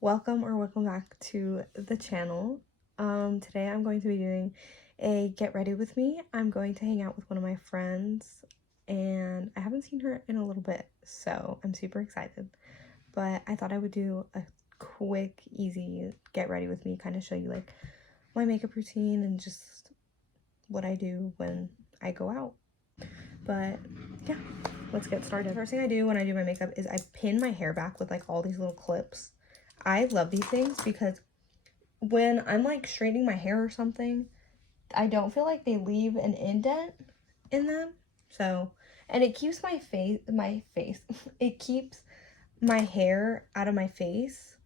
Welcome back to the channel. Today I'm going to be doing a get ready with me. I'm going to hang out with one of my friends and I haven't seen her in a little bit, so I'm super excited. But I thought I would do a quick, easy get ready with me, kind of show you like my makeup routine and just what I do when I go out. But yeah, let's get started. The first thing I do when I do my makeup is I pin my hair back with like all these little clips. I love these things because when I'm like straightening my hair or something, I don't feel like they leave an indent in them. So, and it keeps it keeps my hair out of my face.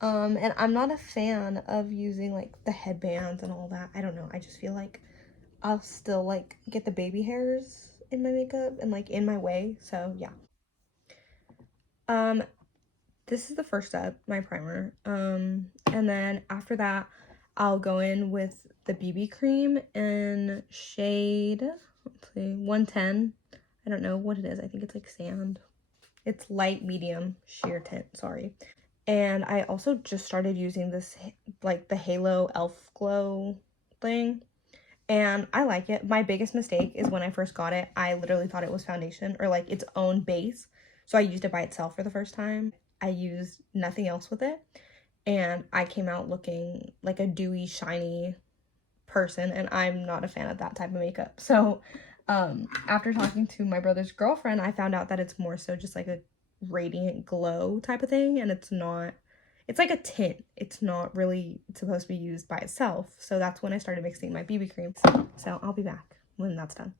And I'm not a fan of using like the headbands and all that. I don't know. I just feel like I'll still like get the baby hairs in my makeup and like in my way. So yeah. This is the first step, my primer. And then after that, I'll go in with the BB cream in shade, let's see, 110. I don't know what it is. I think it's like sand. It's light medium sheer tint, sorry. And I also just started using this, like the Halo Elf Glow thing. And I like it. My biggest mistake is when I first got it, I literally thought it was foundation or like its own base. So I used it by itself for the first time. I used nothing else with it. And I came out looking like a dewy, shiny person. And I'm not a fan of that type of makeup. So after talking to my brother's girlfriend, I found out that it's more so just like a radiant glow type of thing. And it's not, it's like a tint. It's not really supposed to be used by itself. So that's when I started mixing my BB cream. So I'll be back when that's done.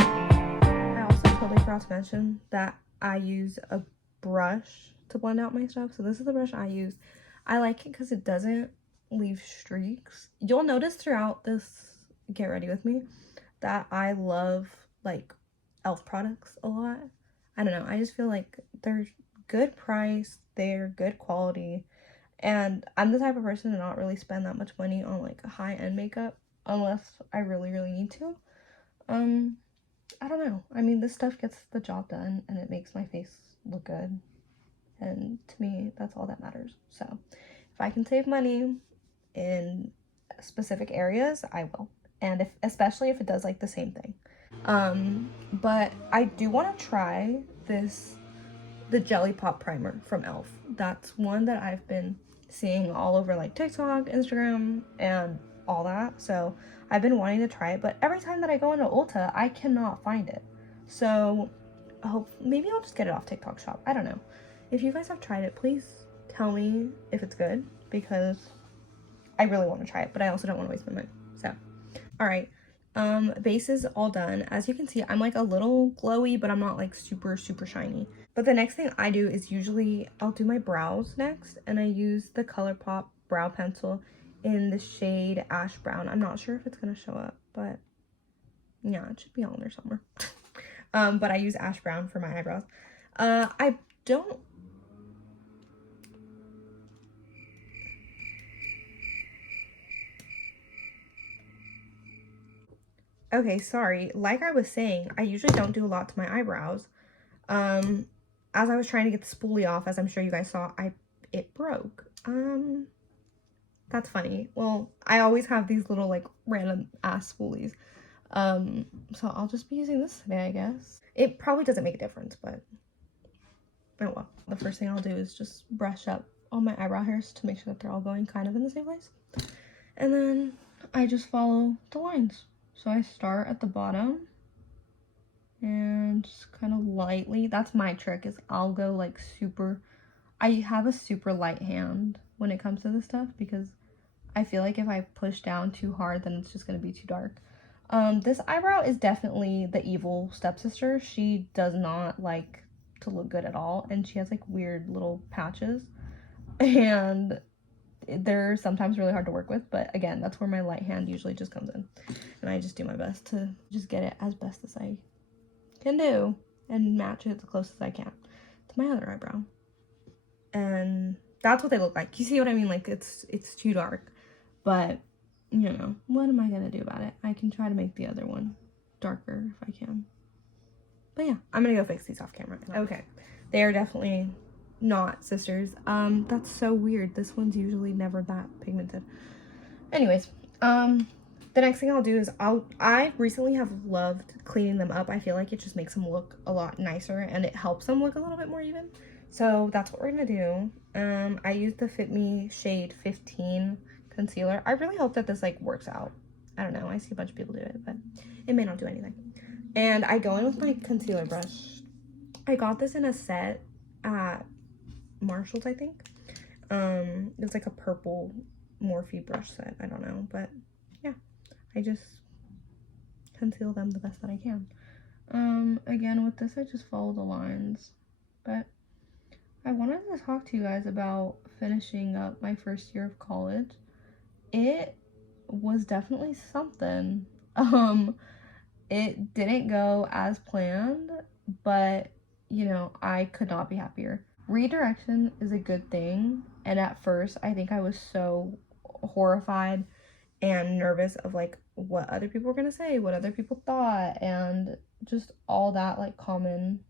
I also totally forgot to mention that I use a brush to blend out my stuff. So this is the brush I use. I like it because it doesn't leave streaks. You'll notice throughout this get ready with me that I love like e.l.f. products a lot. I don't know, I just feel like they're good price, they're good quality, and I'm the type of person to not really spend that much money on like high-end makeup unless I really need to. I don't know. I mean, this stuff gets the job done and it makes my face look good. And to me, that's all that matters. So if I can save money in specific areas, I will. And especially if it does like the same thing. But I do want to try the Jelly Pop primer from e.l.f. That's one that I've been seeing all over like TikTok, Instagram, and all that. So I've been wanting to try it, but every time that I go into Ulta, I cannot find it. So maybe I'll just get it off TikTok shop. I don't know. If you guys have tried it, please tell me if it's good because I really want to try it, but I also don't want to waste my money. So, all right. Base is all done. As you can see, I'm like a little glowy, but I'm not like super shiny. But the next thing I do is usually I'll do my brows next, and I use the ColourPop brow pencil in the shade Ash Brown. I'm not sure if it's gonna show up, but yeah, it should be on there somewhere. But I use Ash Brown for my eyebrows. I don't. Okay, sorry. Like I was saying, I usually don't do a lot to my eyebrows. As I was trying to get the spoolie off, as I'm sure you guys saw, it broke. That's funny. Well, I always have these little like random ass spoolies. So I'll just be using this today, I guess. It probably doesn't make a difference, but oh well. The first thing I'll do is just brush up all my eyebrow hairs to make sure that they're all going kind of in the same place. And then I just follow the lines. So I start at the bottom and just kind of lightly, that's my trick, is I'll go like I have a super light hand when it comes to this stuff because I feel like if I push down too hard, then it's just going to be too dark. This eyebrow is definitely the evil stepsister. She does not like to look good at all, and she has like weird little patches, and they're sometimes really hard to work with, but again, that's where my light hand usually just comes in, and I just do my best to just get it as best as I can do and match it as close as I can to my other eyebrow. And that's what they look like. You see what I mean? Like it's too dark, but you know, what am I gonna do about it? I can try to make the other one darker if I can. But yeah, I'm gonna go fix these off camera. Okay, they are definitely not sisters. That's so weird. This one's usually never that pigmented. Anyways, the next thing I'll do is I recently have loved cleaning them up. I feel like it just makes them look a lot nicer and it helps them look a little bit more even. So that's what we're gonna do. I used the Fit Me shade 15 concealer. I really hope that this like works out. I don't know, I see a bunch of people do it, but it may not do anything. And I go in with my concealer brush. I got this in a set at Marshall's, I think. It's like a purple Morphe brush set. I don't know, but yeah, I just conceal them the best that I can. Again, with this, I just follow the lines, but I wanted to talk to you guys about finishing up my first year of college. It was definitely something. It didn't go as planned, but you know, I could not be happier. Redirection is a good thing, and at first I think I was so horrified and nervous of like what other people were gonna say, what other people thought, and just all that like common.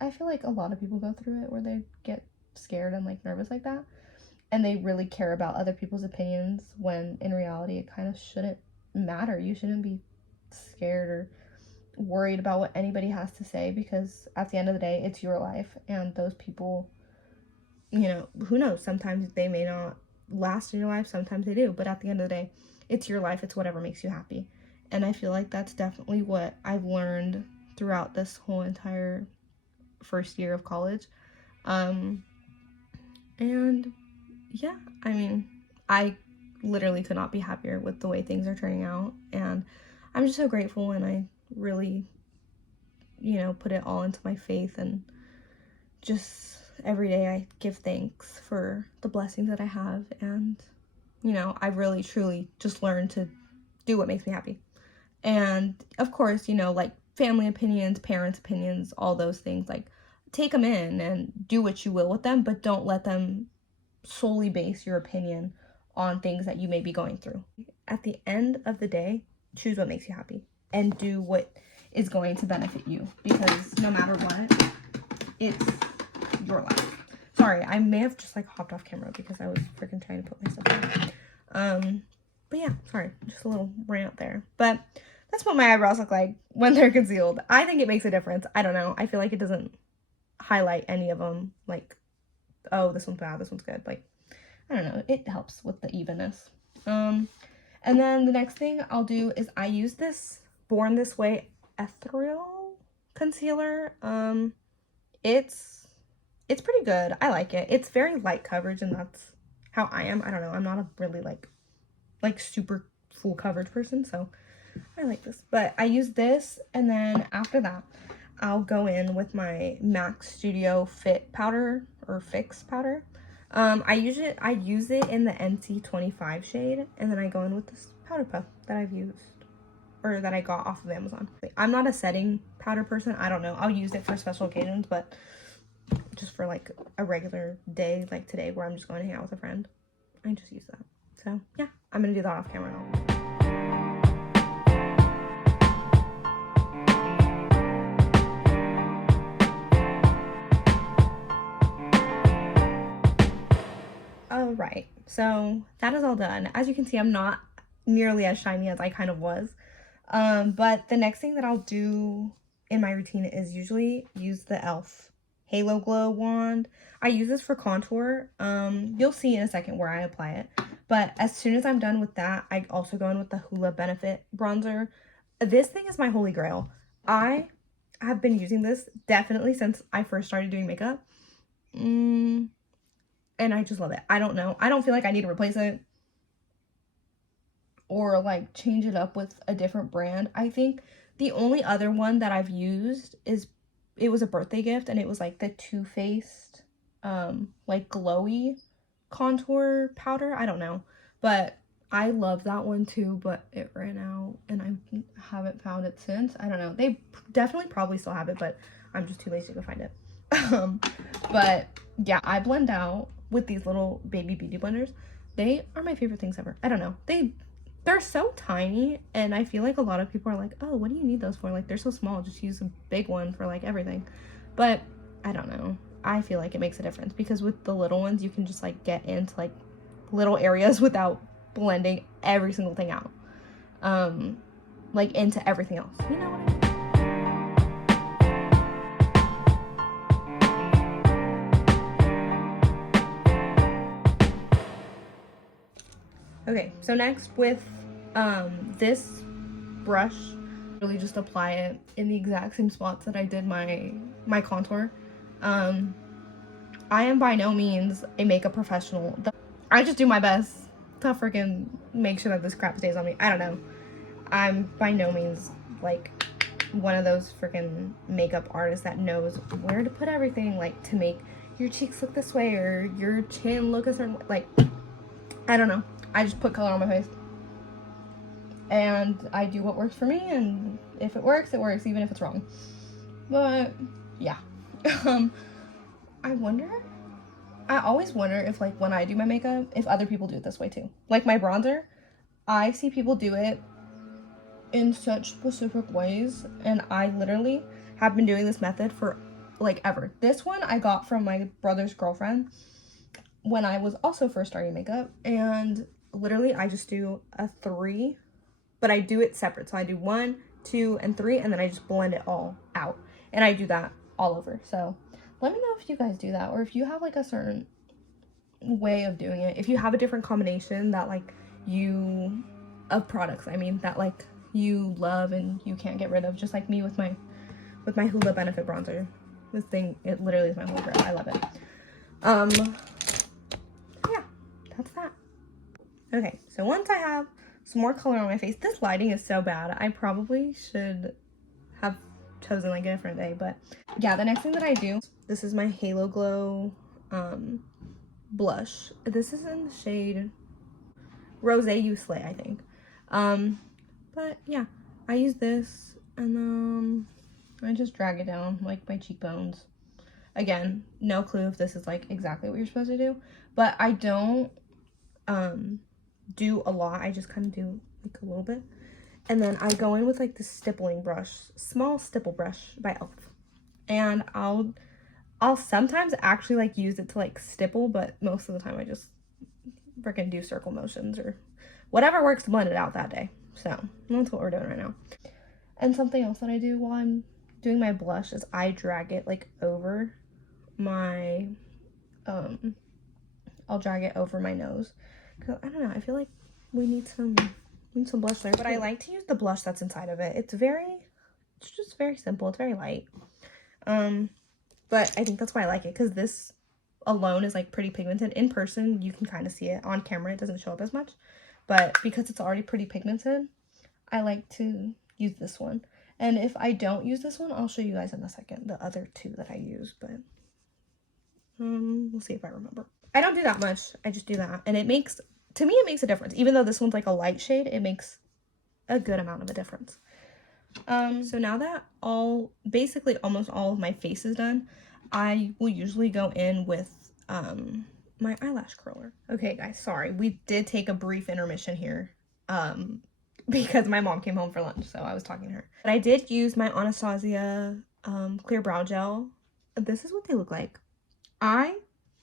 I feel like a lot of people go through it where they get scared and like nervous like that, and they really care about other people's opinions when in reality it kind of shouldn't matter. You shouldn't be scared or worried about what anybody has to say, because at the end of the day it's your life, and those people, you know, who knows, sometimes they may not last in your life, sometimes they do, but at the end of the day it's your life. It's whatever makes you happy. And I feel like that's definitely what I've learned throughout this whole entire first year of college. And yeah, I mean, I literally could not be happier with the way things are turning out, and I'm just so grateful, and I really, you know, put it all into my faith, and just every day I give thanks for the blessings that I have. And you know, I really truly just learned to do what makes me happy. And of course, you know, like family opinions, parents opinions, all those things, like take them in and do what you will with them, but don't let them solely base your opinion on things that you may be going through. At the end of the day, choose what makes you happy and do what is going to benefit you, because no matter what, it's your life. Sorry, I may have just like hopped off camera because I was freaking trying to put my stuff on. But yeah, sorry, just a little rant there. But that's what my eyebrows look like when they're concealed. I think it makes a difference. I don't know. I feel like it doesn't highlight any of them. Like, oh, this one's bad, this one's good. Like, I don't know. It helps with the evenness. And then the next thing I'll do is I use this Born This Way ethereal concealer. It's pretty good. I like it. It's very light coverage, and that's how I am. I don't know. I'm not a really like super full coverage person, so I like this. But I use this, and then after that, I'll go in with my MAC Studio Fit powder or Fix powder. I use it in the NC25 shade, and then I go in with this powder puff that I've used, or that I got off of Amazon. I'm not a setting powder person. I don't know. I'll use it for special occasions, but just for like a regular day like today where I'm just going to hang out with a friend, I just use that. So yeah, I'm gonna do that off camera now. All right, so that is all done. As you can see, I'm not nearly as shiny as I kind of was. But the next thing that I'll do in my routine is usually use the e.l.f. Halo Glow wand. I use this for contour. You'll see in a second where I apply it. But as soon as I'm done with that, I also go in with the Hoola Benefit bronzer. This thing is my holy grail. I have been using this definitely since I first started doing makeup. And I just love it. I don't know. I don't feel like I need to replace it or like change it up with a different brand. I think the only other one that I've used is, it was a birthday gift, and it was like the Too Faced like glowy contour powder. I don't know, but I love that one too, but it ran out and I haven't found it since. I don't know. They definitely probably still have it, but I'm just too lazy to find it. But yeah, I blend out with these little baby beauty blenders. They are my favorite things ever. I don't know. they're so tiny, and I feel like a lot of people are like, oh, what do you need those for? Like, they're so small, just use a big one for like everything. But I don't know. I feel like it makes a difference because with the little ones, you can just like get into like little areas without blending every single thing out. Like into everything else. You know what I mean? Okay, so next with this brush, really just apply it in the exact same spots that I did my contour. I am by no means a makeup professional. I just do my best to freaking make sure that this crap stays on me. I don't know. I'm by no means like one of those freaking makeup artists that knows where to put everything, like to make your cheeks look this way or your chin look a certain way. Like, I don't know. I just put color on my face. And I do what works for me, and if it works, even if it's wrong. But yeah. I always wonder if like when I do my makeup, if other people do it this way too. Like my bronzer, I see people do it in such specific ways, and I literally have been doing this method for like ever. This one I got from my brother's girlfriend when I was also first starting makeup, and literally I just do a 3, but I do it separate. So I do 1, 2, and 3, and then I just blend it all out, and I do that all over. So let me know if you guys do that, or if you have like a certain way of doing it. If you have a different combination that like you of products, I mean, that like you love and you can't get rid of, just like me with my Hoola Benefit bronzer. This thing, it literally is my holy grail. I love it. Yeah, that's that. Okay, so once I have some more color on my face, this lighting is so bad. I probably should have chosen like a different day, but yeah, the next thing that I do, this is my Halo Glow blush. This is in the shade Rose You Slay, I think. But yeah, I use this, and I just drag it down like my cheekbones. Again, no clue if this is like exactly what you're supposed to do, but I don't do a lot. I just kind of do like a little bit, and then I go in with like the stippling brush, small stipple brush by e.l.f. And I'll sometimes actually like use it to like stipple, but most of the time I just freaking do circle motions or whatever works to blend it out that day. So that's what we're doing right now. And something else that I do while I'm doing my blush is I drag it like over my I'll drag it over my nose, because I don't know, I feel like we need some blush there. But I like to use the blush that's inside of it. It's just very simple. It's very light. But I think that's why I like it, because this alone is like pretty pigmented. In person you can kind of see it. On camera it doesn't show up as much, but because it's already pretty pigmented, I like to use this one. And if I don't use this one, I'll show you guys in a second the other 2 that I use, but we'll see if I remember. I don't do that much. I just do that, and to me it makes a difference. Even though this one's like a light shade, it makes a good amount of a difference. So now that basically almost all of my face is done, I will usually go in with my eyelash curler. Okay guys, sorry, we did take a brief intermission here because my mom came home for lunch, so I was talking to her. But I did use my Anastasia clear brow gel. This is what they look like. I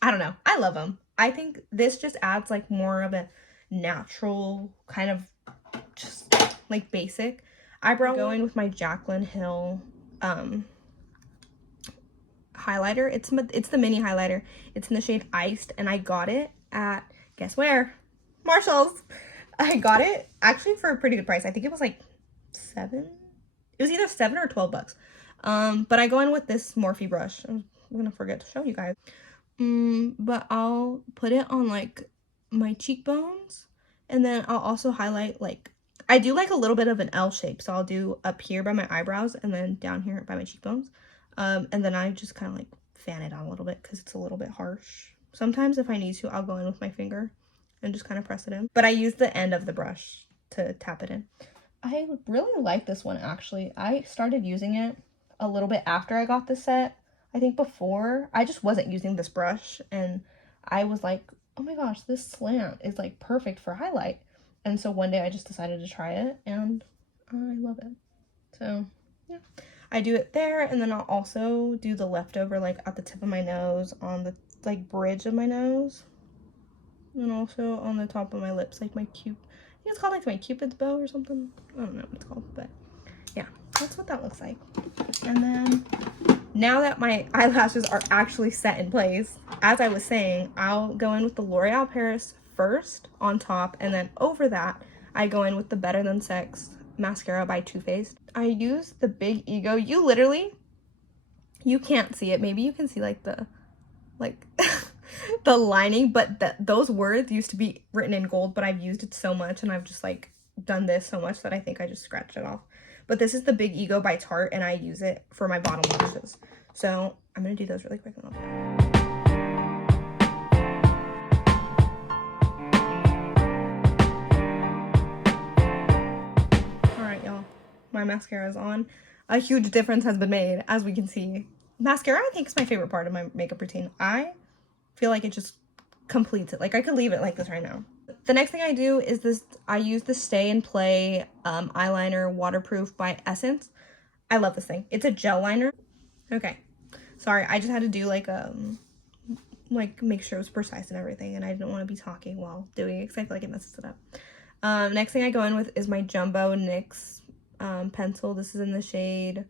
don't know, I love them. I think this just adds like more of a natural kind of just like basic eyebrow. Going with my Jaclyn Hill highlighter. It's the mini highlighter. It's in the shade Iced, and I got it at, guess where? Marshall's. I got it actually for a pretty good price. I think it was like it was either 7 or 12 bucks. But I go in with this Morphe brush. I'm gonna forget to show you guys. But I'll put it on like my cheekbones, and then I'll also highlight, like, I do like a little bit of an L shape, so I'll do up here by my eyebrows and then down here by my cheekbones. And then I just kind of like fan it out a little bit because it's a little bit harsh. Sometimes if I need to, I'll go in with my finger and just kind of press it in. But I use the end of the brush to tap it in. I really like this one, actually. I started using it a little bit after I got this set. I think before, I just wasn't using this brush, and I was like, oh my gosh, this slant is like perfect for highlight. And so one day I just decided to try it, and I love it. So yeah, I do it there, and then I'll also do the leftover like at the tip of my nose, on the like bridge of my nose, and also on the top of my lips, like my I think it's called like my Cupid's bow or something. I don't know what it's called, but yeah, that's what that looks like. And then now that my eyelashes are actually set in place, as I was saying, I'll go in with the L'Oreal Paris first on top, and then over that, I go in with the Better Than Sex mascara by Too Faced. I use the Big Ego. You can't see it. Maybe you can see like the, like, the lining, but those words used to be written in gold, but I've used it so much, and I've just like done this so much that I think I just scratched it off. But this is the Big Ego by Tarte, and I use it for my bottom lashes. So I'm gonna do those really quick. All right, y'all, my mascara is on. A huge difference has been made, as we can see. Mascara, I think, is my favorite part of my makeup routine. I feel like it just completes it. Like, I could leave it like this right now. The next thing I do is this. I use the Stay and Play eyeliner waterproof by Essence. I love this thing. It's a gel liner. Okay, sorry, I just had to do like make sure it was precise and everything, and I didn't want to be talking while doing it because I feel like it messes it up. Next thing I go in with is my Jumbo NYX pencil. This is in the shade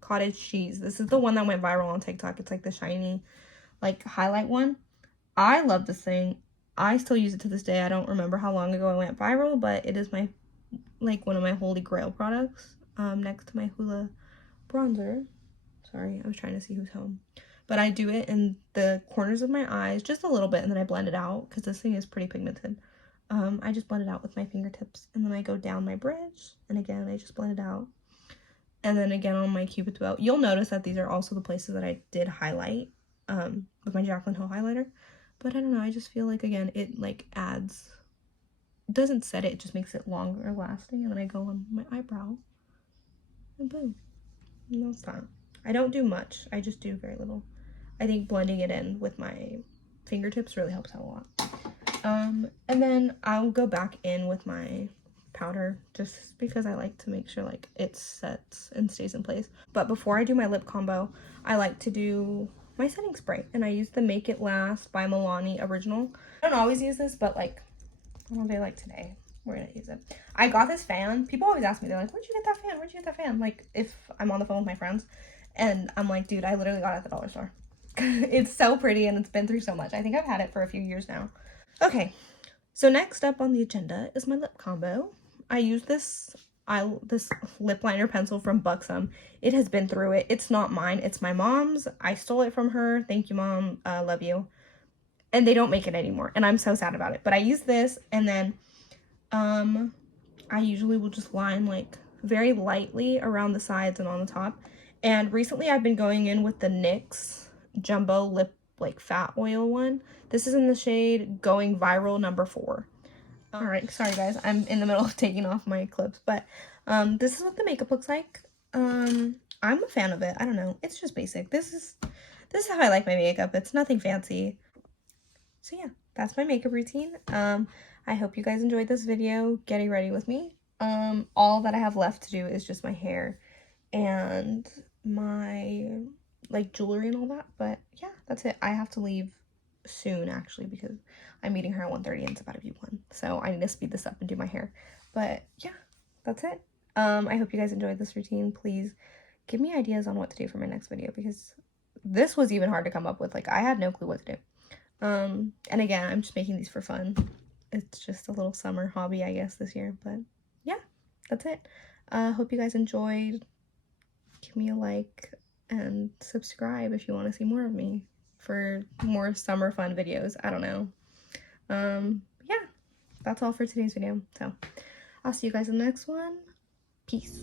Cottage Cheese. This is the one that went viral on TikTok. It's like the shiny, like, highlight one. I love this thing. I still use it to this day. I don't remember how long ago it went viral, but it is my, like, one of my holy grail products, next to my Hoola bronzer. Sorry, I was trying to see who's home. But I do it in the corners of my eyes, just a little bit, and then I blend it out, because this thing is pretty pigmented. I just blend it out with my fingertips, and then I go down my bridge, and again, I just blend it out. And then again on my Cupid's bow. You'll notice that these are also the places that I did highlight with my Jaclyn Hill highlighter. But I don't know, I just feel like, again, it like adds, it doesn't set it, it just makes it longer lasting. And then I go on my eyebrow, and boom. And that's that. I don't do much, I just do very little. I think blending it in with my fingertips really helps out a lot. And then I'll go back in with my powder just because I like to make sure like it sets and stays in place. But before I do my lip combo, I like to do my setting spray, and I use the Make It Last by Milani Original. I don't always use this, but like on a day like today, we're gonna use it. I got this fan. People always ask me, they're like, where'd you get that fan? Where'd you get that fan? Like, if I'm on the phone with my friends, and I'm like, dude, I literally got it at the dollar store. It's so pretty, and it's been through so much. I think I've had it for a few years now. Okay, so next up on the agenda is my lip combo. I use this lip liner pencil from Buxom. It has been through it. It's not mine. It's my mom's. I stole it from her. Thank you, Mom. Love you. And they don't make it anymore, and I'm so sad about it. But I use this, and then I usually will just line like very lightly around the sides and on the top. And recently I've been going in with the NYX Jumbo Lip like Fat Oil one. This is in the shade Going Viral number 4. All right, sorry guys, I'm in the middle of taking off my clips, but this is what the makeup looks like. I'm a fan of it. I don't know, it's just basic. This is how I like my makeup. It's nothing fancy. So yeah, that's my makeup routine. I hope you guys enjoyed this video getting ready with me. All that I have left to do is just my hair and my like jewelry and all that, but yeah, that's it. I have to leave soon actually because I'm meeting her at 1:30 and it's about to be 1, so I need to speed this up and do my hair. But yeah, that's it. I hope you guys enjoyed this routine. Please give me ideas on what to do for my next video, because this was even hard to come up with. Like, I had no clue what to do. And again, I'm just making these for fun. It's just a little summer hobby, I guess, this year. But yeah, that's it. Hope you guys enjoyed. Give me a like and subscribe if you want to see more of me for more summer fun videos. I don't know. Yeah, that's all for today's video. So I'll see you guys in the next one. Peace.